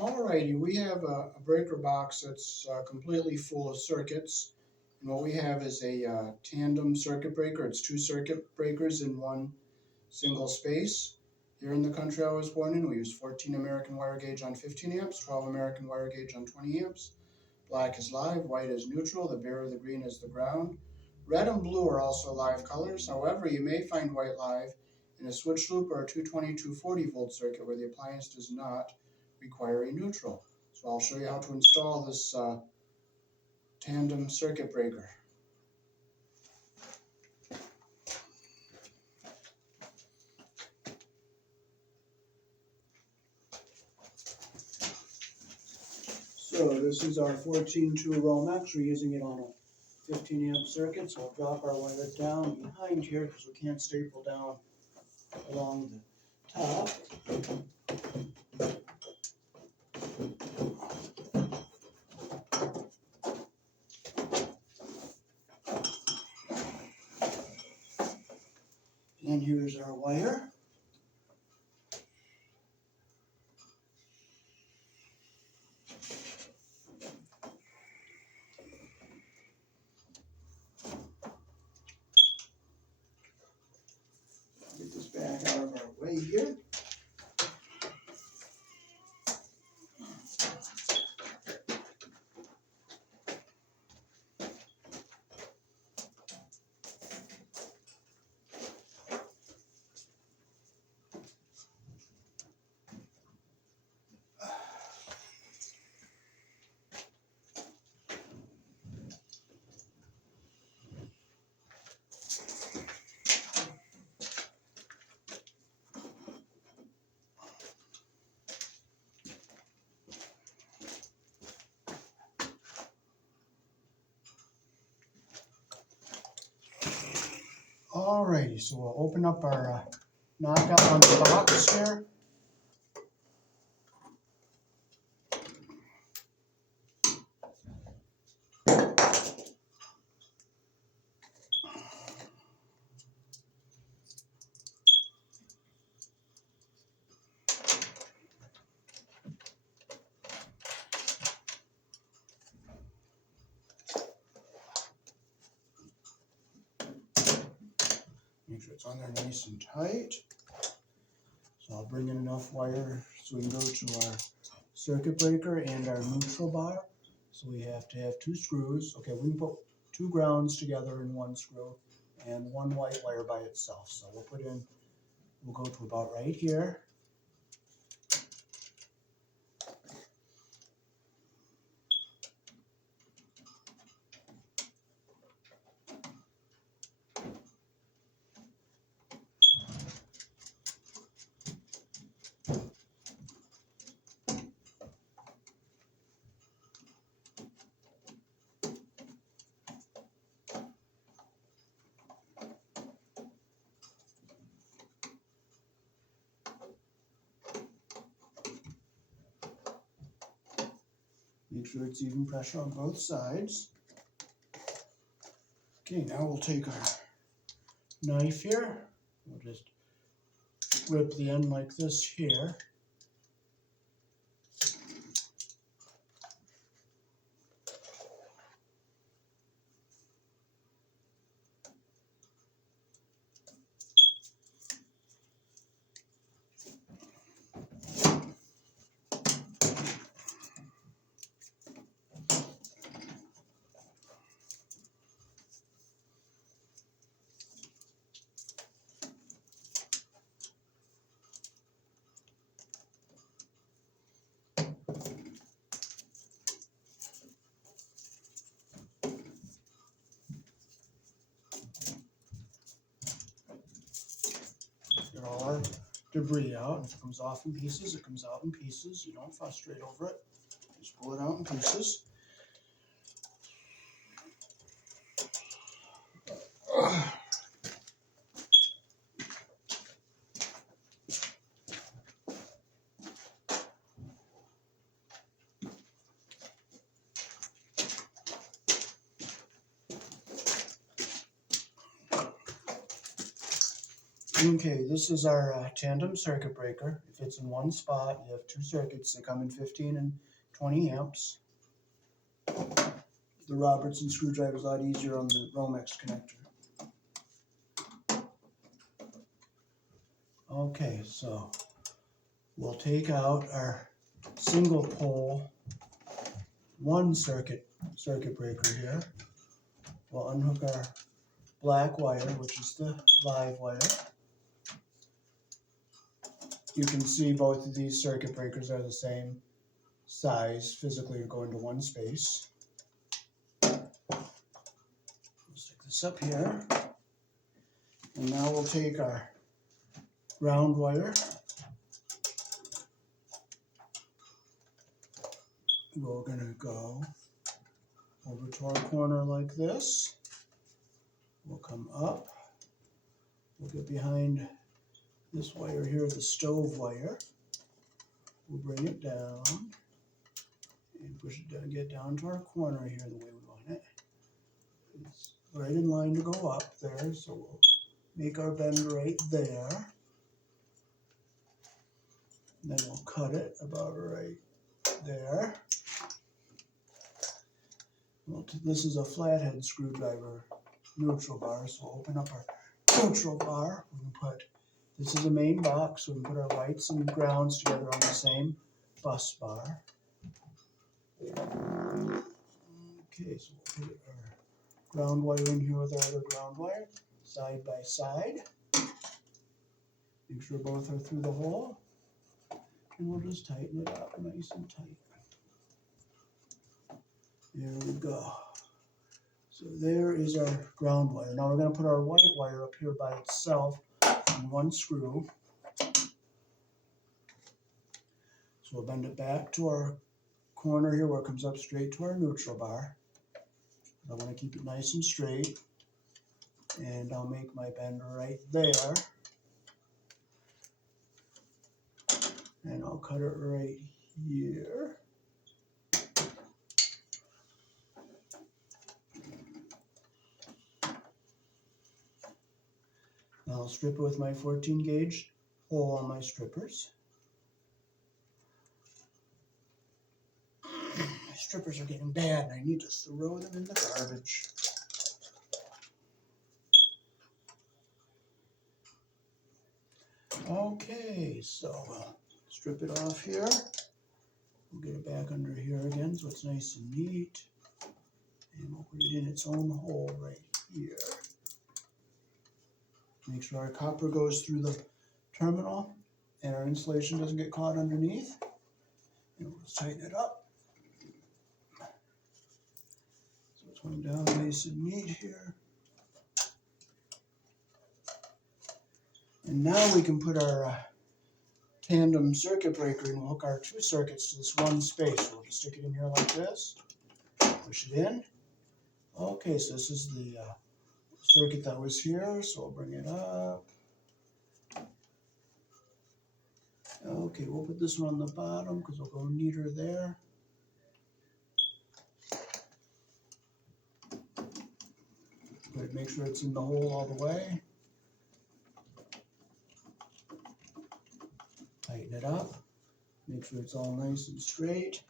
Alrighty, we have a breaker box that's completely full of circuits. And what we have is a tandem circuit breaker. It's two circuit breakers in one single space. Here in the country I was born in, we use 14 American wire gauge on 15 amps, 12 American wire gauge on 20 amps. Black is live, white is neutral, the bare or the green is the ground. Red and blue are also live colors. However, you may find white live in a switch loop or a 220-240 volt circuit where the appliance does not require a neutral. So I'll show you how to install this tandem circuit breaker. So this is our 14-2 Romex. We're using it on a 15 amp circuit, so I'll drop our wire down behind here because we can't staple down along the top. And here's our wire. Get this back out of our way here. Alrighty, so we'll open up our knockout on the box here. Make sure it's on there nice and tight. So I'll bring in enough wire so we can go to our circuit breaker and our neutral bar. So we have to have two screws. Okay, we can put two grounds together in one screw and one white wire by itself. So we'll go to about right here. Make sure it's even pressure on both sides. Okay, now we'll take our knife here. We'll just rip the end like this here. Get all our debris out. If it comes off in pieces, it comes out in pieces. You don't frustrate over it. Just pull it out in pieces. Okay, this is our tandem circuit breaker. It fits in one spot. You have two circuits. They come in 15 and 20 amps. The Robertson screwdriver is a lot easier on the Romex connector. Okay, so we'll take out our single pole one circuit breaker here. We'll unhook our black wire, which is the live wire. You can see both of these circuit breakers are the same size physically to go into one space. We'll stick this up here. And now we'll take our ground wire. We're going to go over to our corner like this. We'll come up. We'll get behind this wire here, the stove wire. We'll bring it down and push it down, get down to our corner here the way we want it. It's right in line to go up there, so we'll make our bend right there. And then we'll cut it about right there. This is a flathead screwdriver neutral bar, so we'll open up our neutral bar. We can put, this is a main box, so we can put our lights and grounds together on the same bus bar. Okay, so we'll put our ground wire in here with our other ground wire, side by side. Make sure both are through the hole. And we'll just tighten it up nice and tight. There we go. So there is our ground wire. Now we're going to put our white wire up here by itself in one screw. So we'll bend it back to our corner here where it comes up straight to our neutral bar. I want to keep it nice and straight. And I'll make my bend right there. And I'll cut it right here. I'll strip it with my 14 gauge hole on my strippers. My strippers are getting bad and I need to throw them in the garbage. Okay, so we'll strip it off here. We'll get it back under here again so it's nice and neat. And we'll put it in its own hole right here. Make sure our copper goes through the terminal and our insulation doesn't get caught underneath. And we'll just tighten it up. So it's going down nice and neat here. And now we can put our tandem circuit breaker and we'll hook our two circuits to this one space. We'll just stick it in here like this. Push it in. Okay, so this is the circuit that was here, so we'll bring it up. Okay, we'll put this one on the bottom because we'll go neater there. But make sure it's in the hole all the way. Tighten it up. Make sure it's all nice and straight.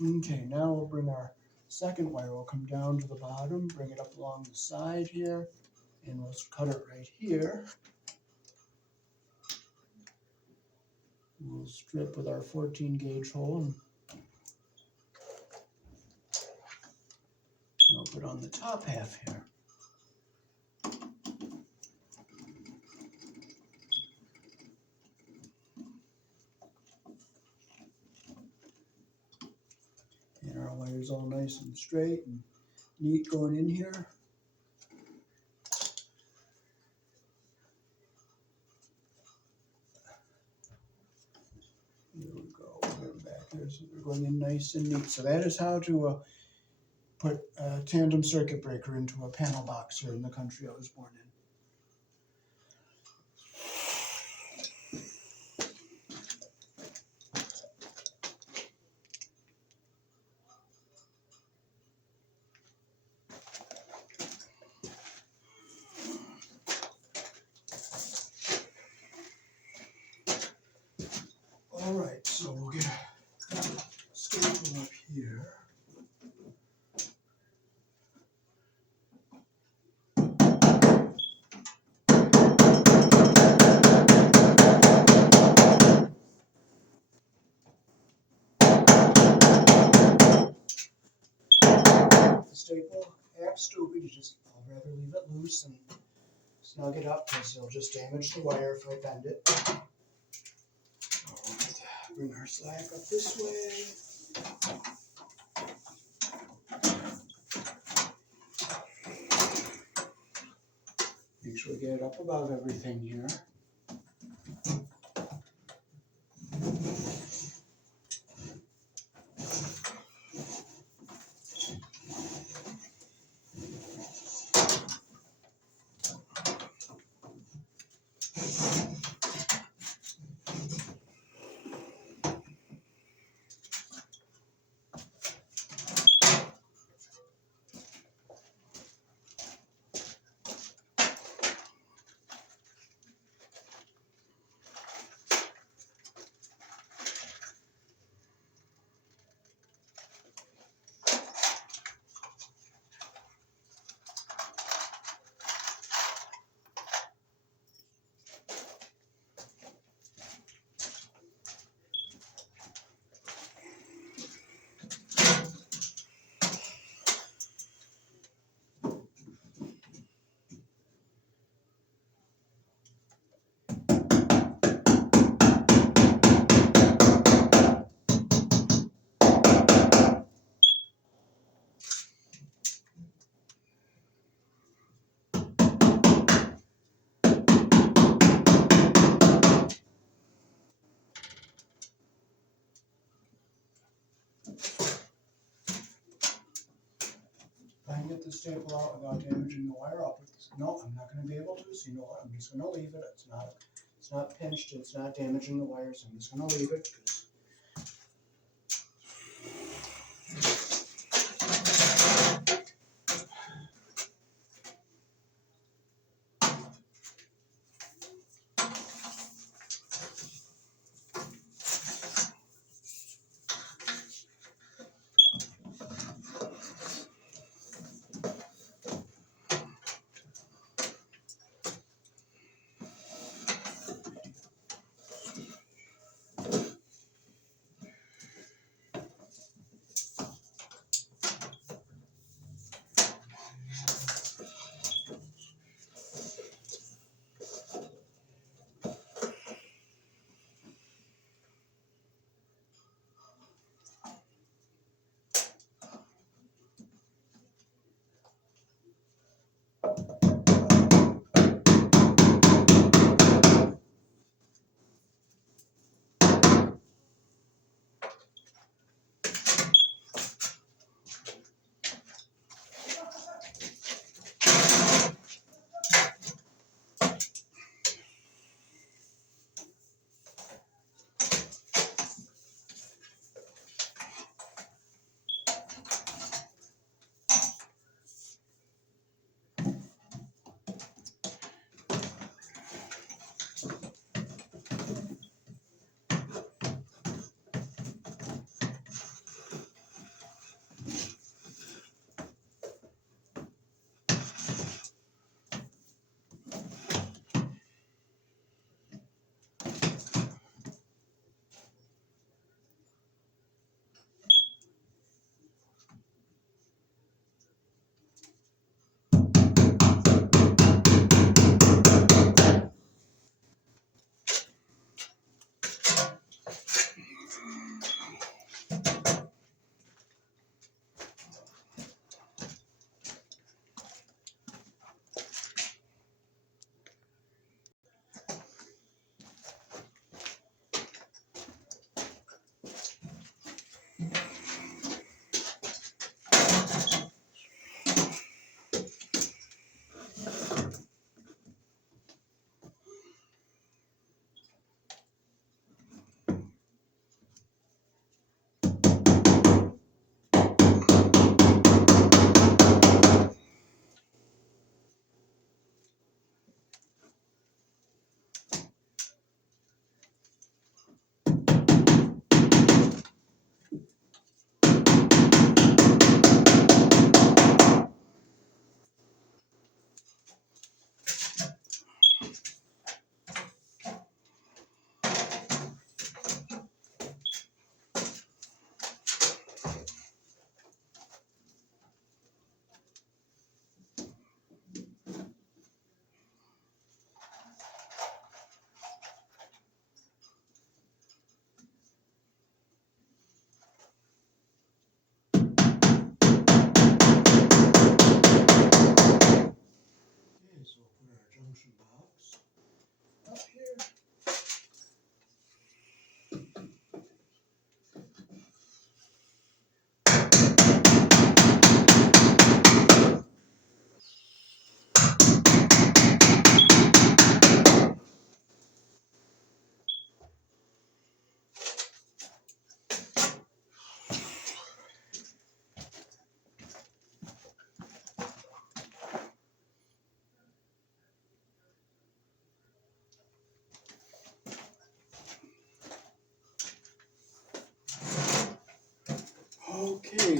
Okay, now we'll bring our second wire. We'll come down to the bottom, bring it up along the side here, and we'll cut it right here. We'll strip with our 14 gauge hole. And we'll put on the top half here. And our wire's all nice and straight and neat going in here. There we go. We'll get them back there so they're going in nice and neat. So that is how to put a tandem circuit breaker into a panel box here in the country I was born in. staple act stupid, I'll rather leave it loose and snug it up because it'll just damage the wire if I bend it. Alright, bring our slack up this way. Make sure we get it up above everything here. If I can get the staple out without damaging the wire, I'll put this. No, I'm not going to be able to. So you know what? I'm just going to leave it. It's not pinched. It's not damaging the wire. So I'm just going to leave it.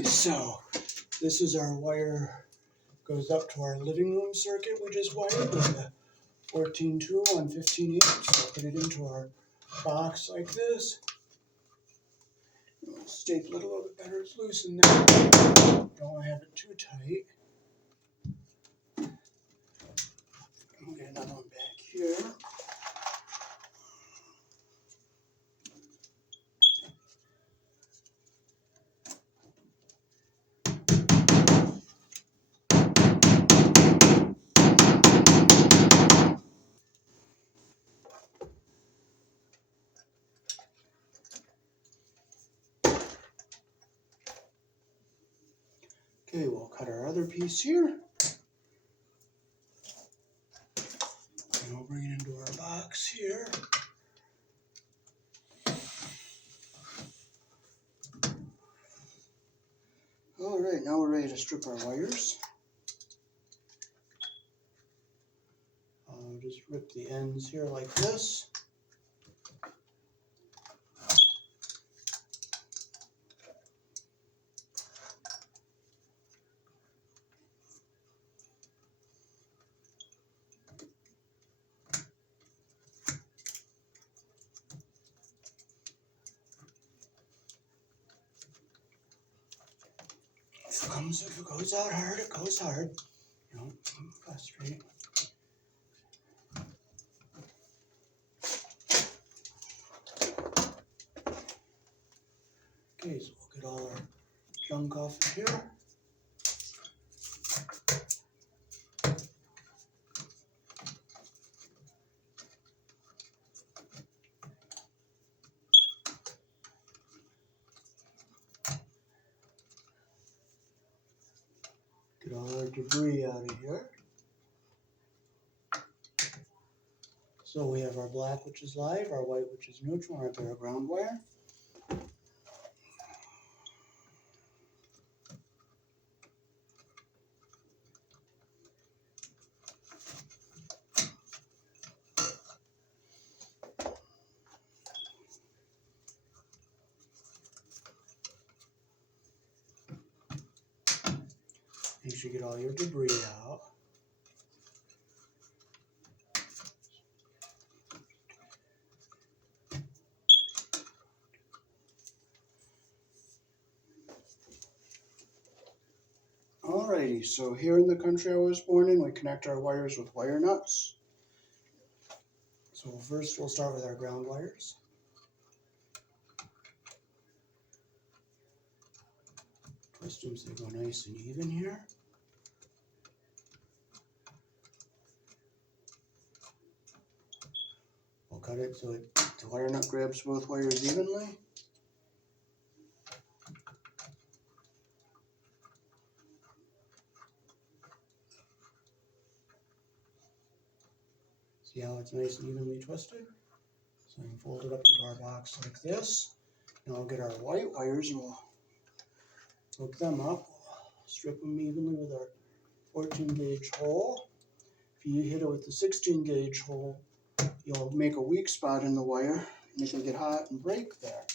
So this is our wire, goes up to our living room circuit we just wired with a 14-2 on 15-8. So put it into our box like this. We'll staple it a little bit better, it's loose in there. Don't want to have it too tight. We'll get another one back here. Okay, we'll cut our other piece here. And we'll bring it into our box here. All right, now we're ready to strip our wires. I'll just rip the ends here like this. If it goes out hard, it goes hard. You know, frustrate. Okay, so we'll get all our junk off of here. Get all our debris out of here. So we have our black, which is live, our white, which is neutral, and our ground wire. Make sure you get all your debris out. Alrighty, so here in the country I was born in, we connect our wires with wire nuts. So first we'll start with our ground wires. Twist them so they go nice and even here. We'll cut it so the wire nut grabs both wires evenly. See how it's nice and evenly twisted? So we can fold it up into our box like this. Now we'll get our white wires and we'll hook them up. Strip them evenly with our 14 gauge hole. If you hit it with the 16 gauge hole, you'll make a weak spot in the wire and it can get hot and break there.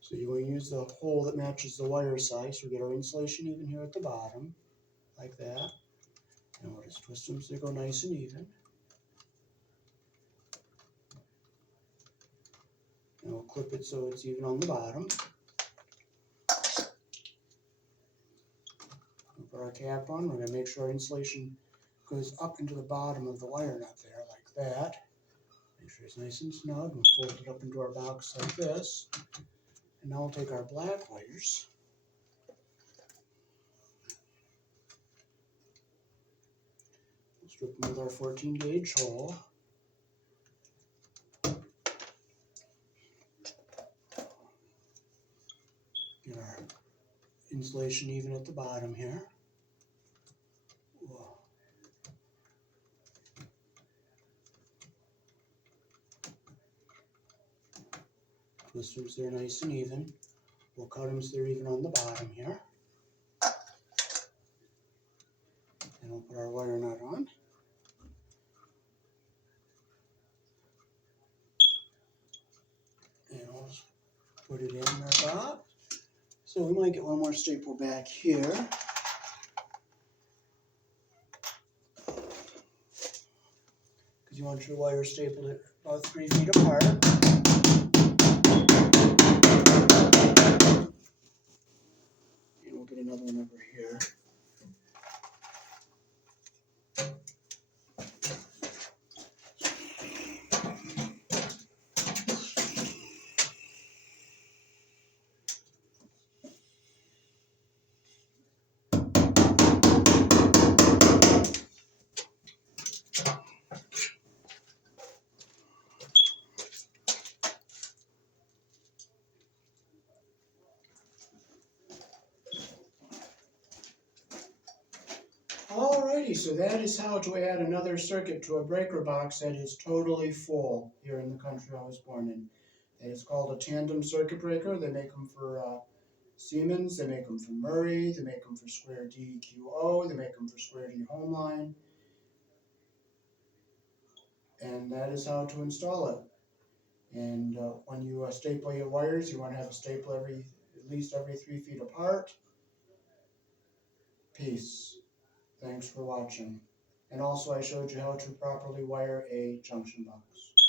So you want to use the hole that matches the wire size. So we get our insulation even here at the bottom, like that. And we'll just twist them so they go nice and even. And we'll clip it so it's even on the bottom. We'll put our cap on. We're going to make sure our insulation goes up into the bottom of the wire nut there, like that. Make sure it's nice and snug. We'll fold it up into our box like this. And now we'll take our black wires. We'll strip them with our 14 gauge hole. Get our insulation even at the bottom here. Whoa. Twist them so they're nice and even. We'll cut them so they're even on the bottom here. And we'll put our wire nut on. And we'll put it in our box. So we might get one more staple back here. Because you want your wire stapled at about 3 feet apart. And we'll get another one over here. Alrighty, so that is how to add another circuit to a breaker box that is totally full here in the country I was born in. It is called a tandem circuit breaker. They make them for Siemens, they make them for Murray, they make them for Square DQO, they make them for Square D Homeline. And that is how to install it. And when you staple your wires, you want to have a staple at least every 3 feet apart. Peace. Thanks for watching. And also I showed you how to properly wire a junction box.